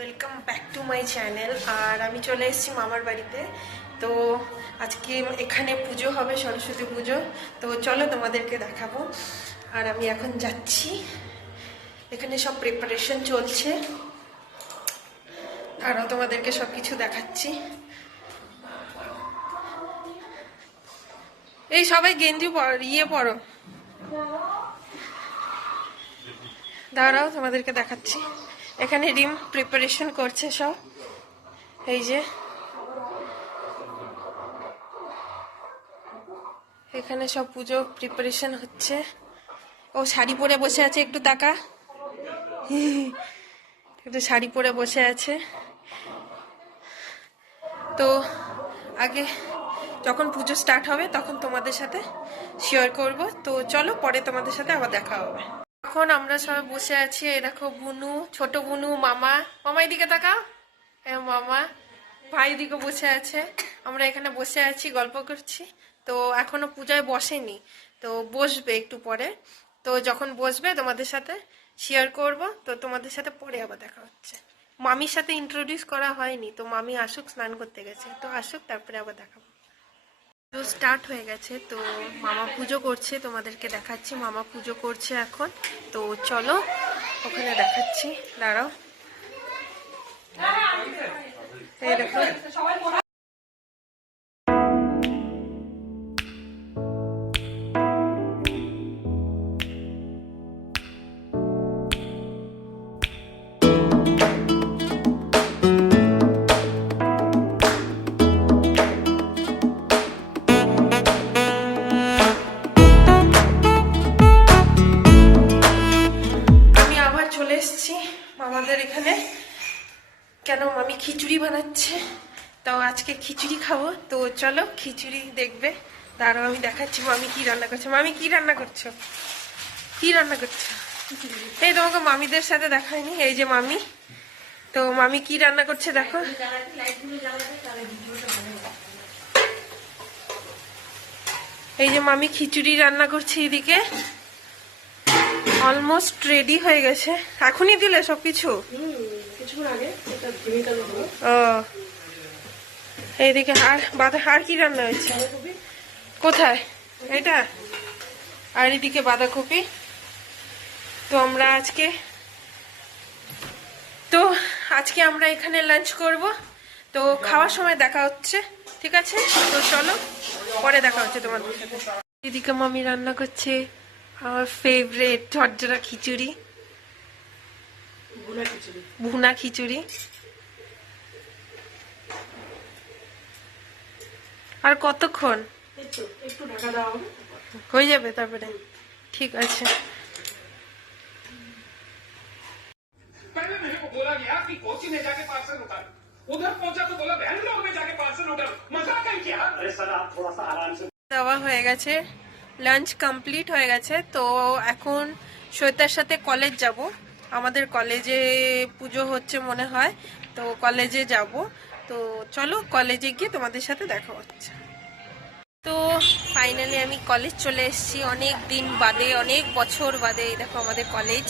Welcome back to my channel. আর আমি চলে এসেছি মামার বাড়িতে। তো আজকে এখানে পুজো হবে, সরস্বতী পুজো। তো চলো তোমাদেরকে দেখাবো। আর আমি এখন যাচ্ছি, এখানে সব প্রিপারেশন চলছে, আরও তোমাদেরকে সব কিছু দেখাচ্ছি। এই সবাই গেঞ্জি পরো, দাঁড়াও তোমাদেরকে দেখাচ্ছি। এখানে রিম প্রিপারেশন করছে সব, এই যে এখানে সব পুজো প্রিপারেশন হচ্ছে। ও শাড়ি পরে বসে আছে, একটু তাকা, একটু শাড়ি পরে বসে আছে। তো আগে যখন পুজো স্টার্ট হবে তখন তোমাদের সাথে শেয়ার করব। তো চলো, পরে তোমাদের সাথে আবার দেখা হবে। এখন আমরা সবাই বসে আছি, এই দেখো বুনু, ছোট বুনু, মামা, মামা এদিকে তাকাও, মামা ভাই দিকে বসে আছে। আমরা এখানে বসে আছি, গল্প করছি। তো এখনো পূজায় বসেনি, তো বসবে একটু পরে। তো যখন বসবে তোমাদের সাথে শেয়ার করব। তো তোমাদের সাথে পরে আবার দেখা হচ্ছে। মামির সাথে ইন্ট্রোডিউস করা হয়নি, তো মামি আসুক, স্নান করতে গেছে, তো আসুক, তারপরে আবার দেখাবো। তো স্টার্ট হয়ে গেছে, তো মামা পুজো করছে, তোমাদেরকে দেখাচ্ছি। মামা পুজো করছে এখন, তো চলো ওখানে দেখাচ্ছি, দাঁড়াও। এই দেখো, চলে এসেছি মামাদের এখানে। কেন মামি খিচুড়ি বানাচ্ছে, তো আজকে খিচুড়ি খাবো। তো চলো খিচুড়ি দেখবে, দাঁড়াও আমি দেখাচ্ছি মামি কি রান্না করছে। মামি কি রান্না করছো, কি রান্না করছো? এই তোমাকে মামিদের সাথে দেখায়নি, এই যে মামি। তো মামি কি রান্না করছে দেখো। এই যে মামি খিচুড়ি রান্না করছে এদিকে, অলমোস্ট রেডি হয়ে গেছে। এখনই দিলে সবকিছু? ও, এইদিকে আর কি রান্না হয়েছে, কোথায় এটা? আর এদিকে বাঁধাকপি। তো আজকে আমরা এখানে লাঞ্চ করব। তো খাওয়ার সময় দেখা হচ্ছে, ঠিক আছে? তো চলো পরে দেখা হচ্ছে তোমাদের সাথে। এদিকে মামি রান্না করছে আমার ফেভারিট ঝরঝরা খিচুড়ি, ভুনা খিচুড়ি। আর কতক্ষণ হয়ে যাবে তারপরে? ঠিক আছে। দেওয়া হয়ে গেছে, লাঞ্চ কমপ্লিট হয়ে গেছে। তো এখন শ্বেতার সাথে কলেজ যাব, আমাদের কলেজে পুজো হচ্ছে মনে হয়, তো কলেজে যাব। তো চলো কলেজে গিয়ে তোমাদের সাথে দেখা হচ্ছে। তো ফাইনালি আমি কলেজ চলে এসেছি, অনেক দিন বাদে, অনেক বছর বাদে। এই দেখো আমাদের কলেজ,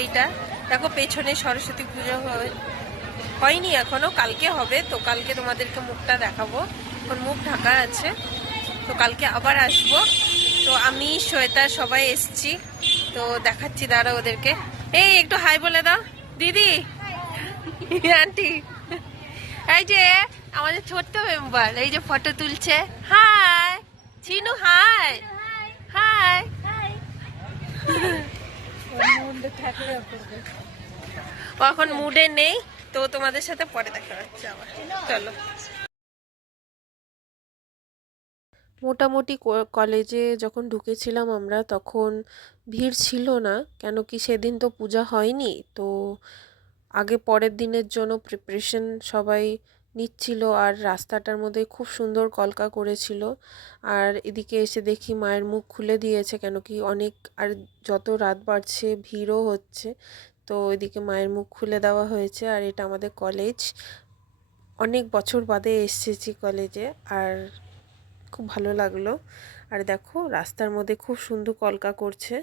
এইটা দেখো পেছনে সরস্বতী পুজো হয়নি এখনো, কালকে হবে। তো কালকে তোমাদেরকে মুখটা দেখাবো, এখন মুখ ঢাকা আছে। তো কালকে আবার আসবো। তো আমি শ্বেতা সবাই এসছি, তো দেখাচ্ছি, দাঁড়া ওদেরকে। এই একটু হাই বলে দাও দিদি, আন্টি। এই যে আমাদের ছোট্ট মেম্বার, এই যে ফটো তুলছে। Hi Chinu, hi hi. ও এখন মুডে নেই, তো তোমাদের সাথে পরে দেখা হচ্ছে আবার, চলো। মোটামুটি কলেজে যখন ঢুকেছিলাম আমরা, তখন ভিড় ছিল না, কেন কি সেদিন তো পূজা হয়নি। তো আগে পরের দিনের জন্য প্রিপারেশন সবাই নিচ্ছিল, আর রাস্তাটার মধ্যে খুব সুন্দর কলকা করেছিল। আর এদিকে এসে দেখি মায়ের মুখ খুলে দিয়েছে, কেন কি অনেক, আর যত রাত বাড়ছে ভিড়ও হচ্ছে। তো এদিকে মায়ের মুখ খুলে দেওয়া হয়েছে। আর এটা আমাদের কলেজ, অনেক বছর বাদে এসেছি কলেজে, আর খুব ভালো লাগলো। আর দেখো রাস্তার মধ্যে খুব সুন্দর কলকা করছে।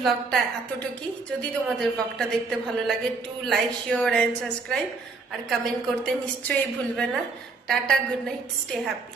ব্লগটা এতটুকুই। যদি তোমাদের ব্লগটা দেখতে ভালো লাগে, to like, share and subscribe, আর কমেন্ট করতে নিশ্চয়ই ভুলবে না। Tata, good night, stay happy.